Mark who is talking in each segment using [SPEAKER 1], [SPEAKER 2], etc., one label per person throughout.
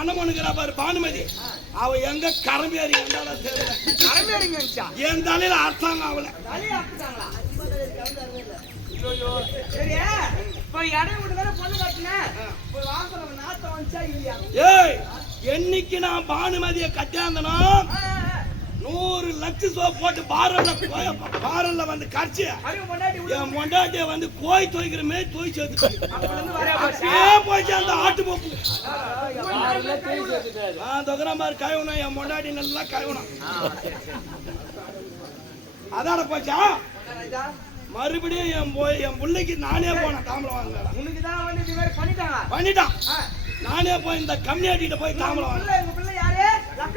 [SPEAKER 1] மனமனுங்கிறா பாரு பானுமதி. அவ எங்க கரம்பேறி என் தலையில அரசாங்கம் அவள. என்னைக்கு நான் பானுமதியை கட்டியாந்தனோ?
[SPEAKER 2] ஆ, ஆ, ஆ.
[SPEAKER 1] நூறு லட்சம் சோப் போட்டு பாரல்ல பாரல்ல வந்து கரைச்சி. என் மொண்டாட்டிய வந்து கோய் துவைக்கிற மாதிரி துவை சேர்த்து போச்சு அந்த ஆட்டு போப்பு. நான் தொகுற மாதிரி கழுவணும் என் மொண்டாட்டி நல்லா கழுவணும். அதான போச்சா? மறுபடியும் என் போய் என் பிள்ளைக்கு நானே போனேன் தாம்பளம் வாங்க பண்ணிட்டான். நானே போய் இந்த கம்யூனிட்டிட்ட போய் தாம்பளம் வாங்க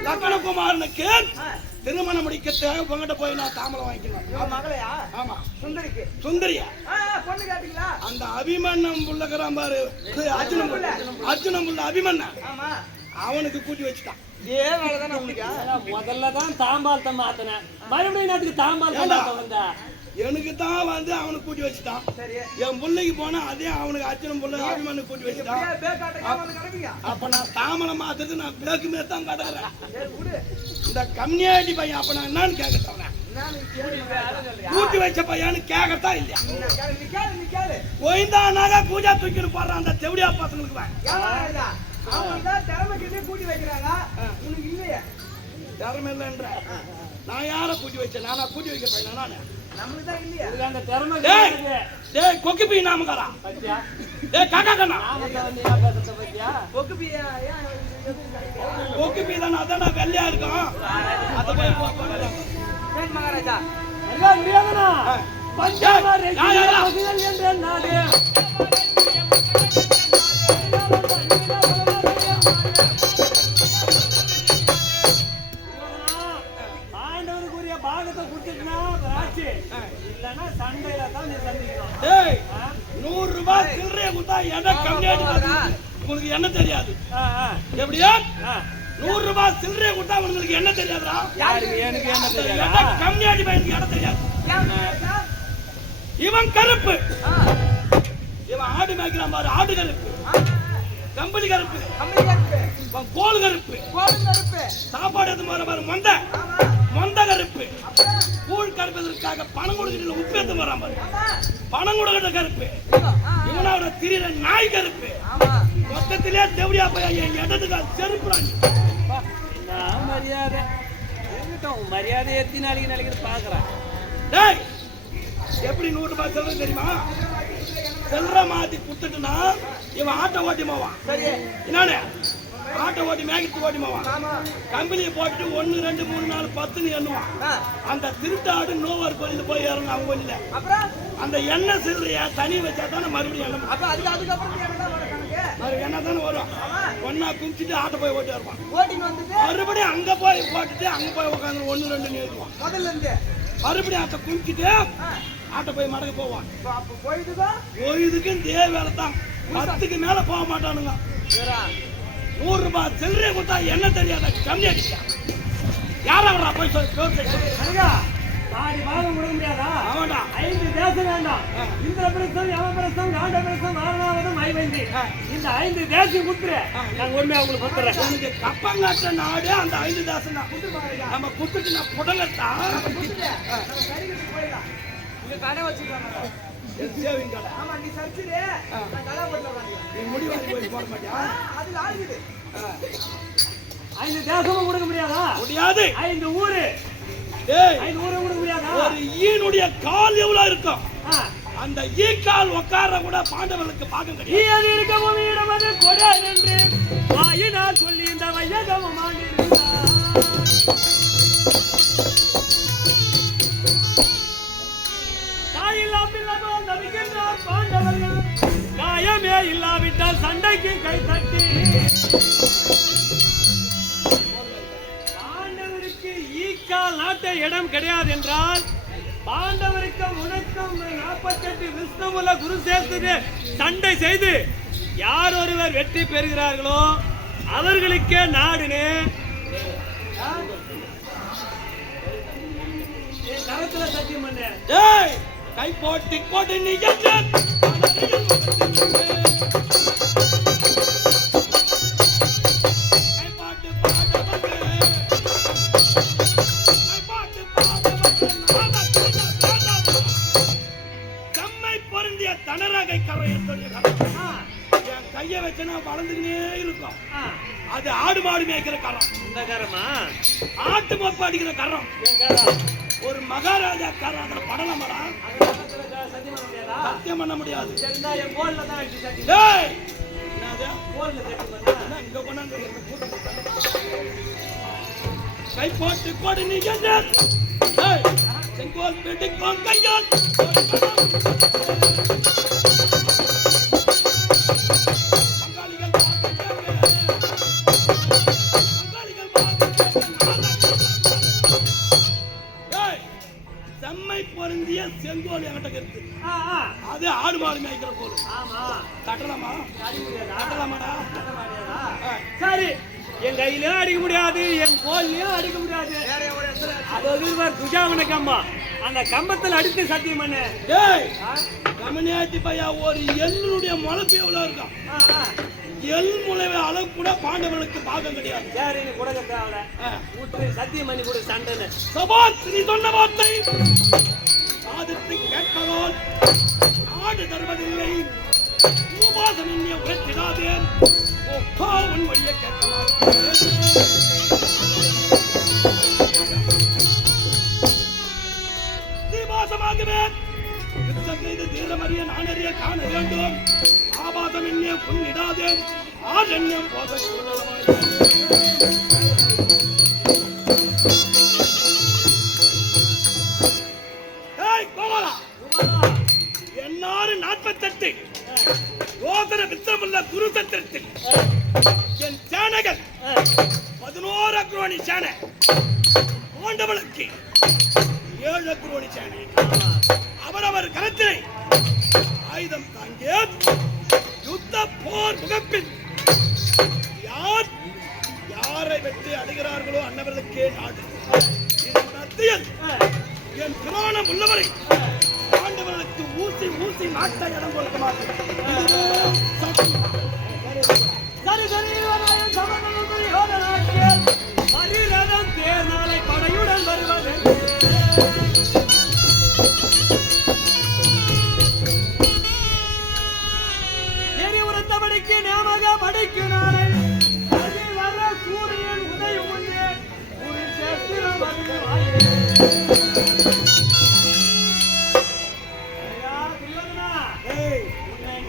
[SPEAKER 1] லக்கணகுமாரனுக்கு. திருமணம் முடிக்கிறதுக்காக உங்ககிட்ட போய் நான் தாம்பளம் வாங்கிக்கணும்.
[SPEAKER 2] மகளையா?
[SPEAKER 1] ஆமா.
[SPEAKER 2] சுந்தரிக்கு?
[SPEAKER 1] சுந்தரியா?
[SPEAKER 2] பொண்ணு கேட்டீங்களா?
[SPEAKER 1] அந்த அபிமன்னம் புள்ளக்கிறான் பாரு. அர்ஜுனம் அர்ஜுனம் புள்ள. அபிமன்னன்
[SPEAKER 2] ஆமா.
[SPEAKER 1] அவனுக்கு கூட்டி வச்சுட்டான்.
[SPEAKER 2] இதே வேலை தானே உனக்கு
[SPEAKER 3] முதல்ல தான் தாம்பாலத்தை மாத்தினேன் மறுபடியும் நேரத்துக்கு தாம்பாலத்தை வந்தா?
[SPEAKER 1] எனக்கு தான் வந்து அவனுக்கு கூட்டி வச்சுட்டான்.
[SPEAKER 2] சரி.
[SPEAKER 1] என் பிள்ளைக்கு போனா அதே அவனுக்கு அர்ஜுனம் புள்ள அபிமன்னு கூட்டி வச்சுட்டான். அப்ப நான் தாமரை மாத்துறது நான் பேக்குமே தான்
[SPEAKER 2] விடு.
[SPEAKER 1] இந்த கம்யூனிட்டி பையன் அப்ப நான் என்னன்னு
[SPEAKER 2] கேள்வி
[SPEAKER 1] கூட்டி வச்ச பையனு கேட்கறதா இல்லையா?
[SPEAKER 2] நீ கேளு நீ கேளு
[SPEAKER 1] கோயந்தானாக பூஜா தூக்கிட்டு போடுறான் அந்த தெவடியா பசங்களுக்கு வேன்.
[SPEAKER 2] ஏமா ராஜா அவங்க தான் திறமைக்கு கூட்டி வைக்கிறாங்க உனக்கு இல்லையே.
[SPEAKER 1] திறமை இல்லைன்ற. நான் யாரை கூட்டி வச்சேன்? நானா கூட்டி வைக்க பையனா நானு?
[SPEAKER 2] நம்மளுக்கு தான் இல்லையா
[SPEAKER 3] அந்த திறமை
[SPEAKER 1] டேய் கொக்கி பீ நாமக்காரா டேய் காக்கா கண்ணா.
[SPEAKER 2] கொக்கு பியா?
[SPEAKER 1] கொக்கி பீ தானே அதான் வெள்ளையா இருக்கும். அதை போய் போ- போடலாம்.
[SPEAKER 2] சரி மகாராஜா.
[SPEAKER 3] ஐயா, முடியாதுண்ணா. என்ற நாடு.
[SPEAKER 1] நூறு ரூபாய் சில்லறைய கொடுத்தா என்ன கம்மியாடி உங்களுக்கு என்ன தெரியாது? எப்படியா. நூறு ரூபாய் சில்லறைய கொடுத்தா உங்களுக்கு என்ன தெரியாதுடா?
[SPEAKER 3] யாருக்கு எனக்கு என்ன தெரியாதா?
[SPEAKER 1] கம்மியாடி பையனுக்கு என்ன தெரியாது? இவன் கருப்பு. இவன் ஆடு மேய்க்கிறான் பாரு ஆடு கருப்பு. கம்பளி கருப்பு.
[SPEAKER 2] கம்பளி கருப்பு.
[SPEAKER 1] இவன் கோல் கருப்பு.
[SPEAKER 2] கோலம் கருப்பு.
[SPEAKER 1] சாப்பாடு எடுத்து போற பாரு மொந்த கருப்பு கூழ் கருப்பதற்காக பணம் கொடுக்கிட்டு உப்பு எடுத்து போறான் பாரு.
[SPEAKER 2] ஆமா
[SPEAKER 1] பணம் கொடுக்கிற கருப்பு. இவனோட திரியிற நாய் கருப்பு. மொத்தத்திலே தேவடியா பையன் என் இடத்துக்கு செருப்புறாங்க.
[SPEAKER 3] மரியாதை. மரியாதை எத்தி நாளைக்கு நாளைக்கு பாக்குறேன்
[SPEAKER 1] டேய் எப்படி நூறு ரூபாய் செல்றது தெரியுமா? செல்ற மாத்தி கொடுத்துட்டுனா இவன் ஆட்டோ ஓட்டி போவான்.
[SPEAKER 2] சரி
[SPEAKER 1] என்னன்னு ஆட்டோ ஓட்டி மேகத்துக்கு ஓட்டி போவான். கம்பெனியை போட்டுட்டு ஒன்று ரெண்டு மூணு நாலு பத்துன்னு எண்ணுவான். அந்த திருட்டாடு நோவர் கோயில் போய் இறங்கும் அவங்க கோயில்ல
[SPEAKER 2] அப்புறம்?
[SPEAKER 1] அந்த எண்ணெய் சில்லறைய தனி வச்சா தானே மறுபடியும்
[SPEAKER 2] நீ என்ன
[SPEAKER 1] தானே வரும் ஒன்னா குமிச்சிட்டு ஆட்டோ போய் ஓட்டி வருவான். மறுபடியும் அங்க போய் போட்டுட்டு அங்க போய் உட்காந்து ஒன்று ரெண்டு எழுதுவான்.
[SPEAKER 2] முதல்ல இருந்து?
[SPEAKER 1] மறுபடியும் அதை குமிச்சிட்டு ஆட்டோ போய் மடக்க போவான். இதுக்கும் இதே வேலை தான் பத்துக்கு மேல போக மாட்டானுங்க. நூறு ரூபாய் சில்லறைய கொடுத்தா என்ன தெரியாத கம்மி அடிச்சா யாரா வரா போய் சொல்லு.
[SPEAKER 3] பாதி பாகம் கொடுக்க முடியாதா?
[SPEAKER 1] ஆமாடா.
[SPEAKER 3] ஐந்து தேசம் வேண்டாம். இந்திர பிரசம் யம பிரசம் காண்ட பிரசம் வாரணாவதம் ஐவைந்தி. இந்த ஐந்து தேசம் கொடுத்துரு நான் உண்மையா உங்களுக்கு கொடுத்துறேன்
[SPEAKER 1] எனக்கு கப்பங்காட்ட நாடு அந்த ஐந்து தாசம் தான். நம்ம குத்துட்டு நான் புடலத்தான்
[SPEAKER 2] போயிடலாம். இங்க கடை வச்சிருக்காங்க. ஆமா, நீ நான்
[SPEAKER 1] நீ முடி போய் போட மாட்டியா
[SPEAKER 2] ஆளுக்குது.
[SPEAKER 3] ஐந்து தேசமும் கொடுக்க முடியாதா
[SPEAKER 1] முடியாது
[SPEAKER 3] ஐந்து ஊரு ஐந்து ஊரை கொடுக்க முடியாதா
[SPEAKER 1] ஒரு ஈனுடைய கால் எவ்வளவு இருக்கும்
[SPEAKER 3] ஆ.
[SPEAKER 1] அந்த ஈ கால் உட்கார கூட பாண்டவர்களுக்கு பாகம் கிடையாது
[SPEAKER 3] இருக்க பூமியிடம் அது கொடை என்று வாயினால் சொல்லி இந்த வையகமும் ஆண்டிருந்தார். கை தட்டி. பாண்டவருக்கு ஈக்கால் நாட்ட இடம் கிடையாது என்றால் பாண்டவருக்கு உனக்கும் நாற்பத்தெட்டு விஷ்ணுமுல குரு சேர்த்து சண்டை செய்து யார் ஒருவர் வெற்றி பெறுகிறார்களோ அவர்களுக்கே நாடுனே. கரத்துல சத்தியம் பண்ண.
[SPEAKER 1] டேய் கை போட்டி போட்டு நீ மாடு மேய்க்கிற கரம்.
[SPEAKER 3] இந்த காரமா?
[SPEAKER 1] ஆட்டு மொப்ப அடிக்கிற கரம். ஒரு மகாராஜா கரம் அதுல
[SPEAKER 3] காலத்துல க- சத்தியம் பண்ண முடியாதா?
[SPEAKER 1] சத்தியம் பண்ண முடியாது.
[SPEAKER 3] சரி இந்தா என் கோல்ல
[SPEAKER 1] பொருந்திய செங்கோல் என்கிட்ட
[SPEAKER 3] ஆ
[SPEAKER 1] அது ஆடு மாடு மேய்க்கிற போது கட்டலாமா கட்டலாமாடா.
[SPEAKER 3] சரி. என் கையிலயும் அடிக்க முடியாது என் கோல்லையும் அடிக்க முடியாது. அது வந்து குஜாவன அம்மா. அந்த கம்பத்துல அடித்து சத்தியம் பண்ணு.
[SPEAKER 1] டேய்.
[SPEAKER 3] ஆ?
[SPEAKER 1] கமனியாட்டி பையா ஒரு எள்ளுடைய முளைப்பு எவ்வளவு இருக்கும் எள் முளைவை அளவு கூட பாண்டவனுக்கு பாகம் கிடையாது.
[SPEAKER 3] சரி நீ தேவையில்ல
[SPEAKER 1] ஆ.
[SPEAKER 3] விட்டு சத்தியம் பண்ணி கொடு
[SPEAKER 1] சபாத் நீ சொன்ன வார்த்தை. சாதித்து கேட்பதோல் நாடு தருவதில்லை. பூபாசம் என்னை உரைத்திடாதேன் ஒப்பா உன் வழியை கேட்க யுத்தம் செய்து தீரமறிய நானறிய காண வேண்டும். ஆபாசம் என்ன புண்ணிடாதே ஆரண்யம் போத என்னாறு நாற்பத்தெட்டு. யோசன மித்திரமுள்ள குரு சத்திரத்தில் என் சேனைகள் பதினோரு அக்ரோணி சேனை. ஆண்டவனுக்கு ஏழு அக்ரோணி சேனை. அவரவர் கரத்திலே ஆயுதம் தாங்கிய
[SPEAKER 3] எரி உரத்தபடிக்கு ஞாபக படிக்கு நாளை அது வர சூரியன் உதயம் முன்னே ஒரு சேத்திரம்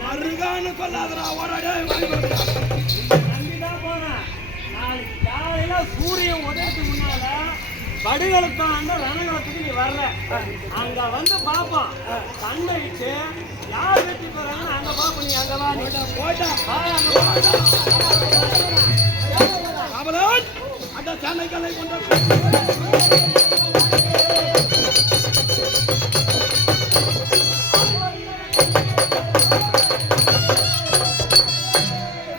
[SPEAKER 1] மருகான்னு கொல்லாதடா, ஓடா, டேய், வாங்கி கொடுடா.
[SPEAKER 3] நம்பிதான் போனேன். நாளைக்கு காலையில சூரியன் உதயத்துக்கு முன்னால படுகளத்தாண்ட ரணகளத்துக்கு நீ வர்ற அங்க வந்து பாப்போம் சண்டையிட்டு யார் வெற்றி போறாங்கன்னு அங்க அங்க வா
[SPEAKER 1] அந்த சேனைகளை கொண்டு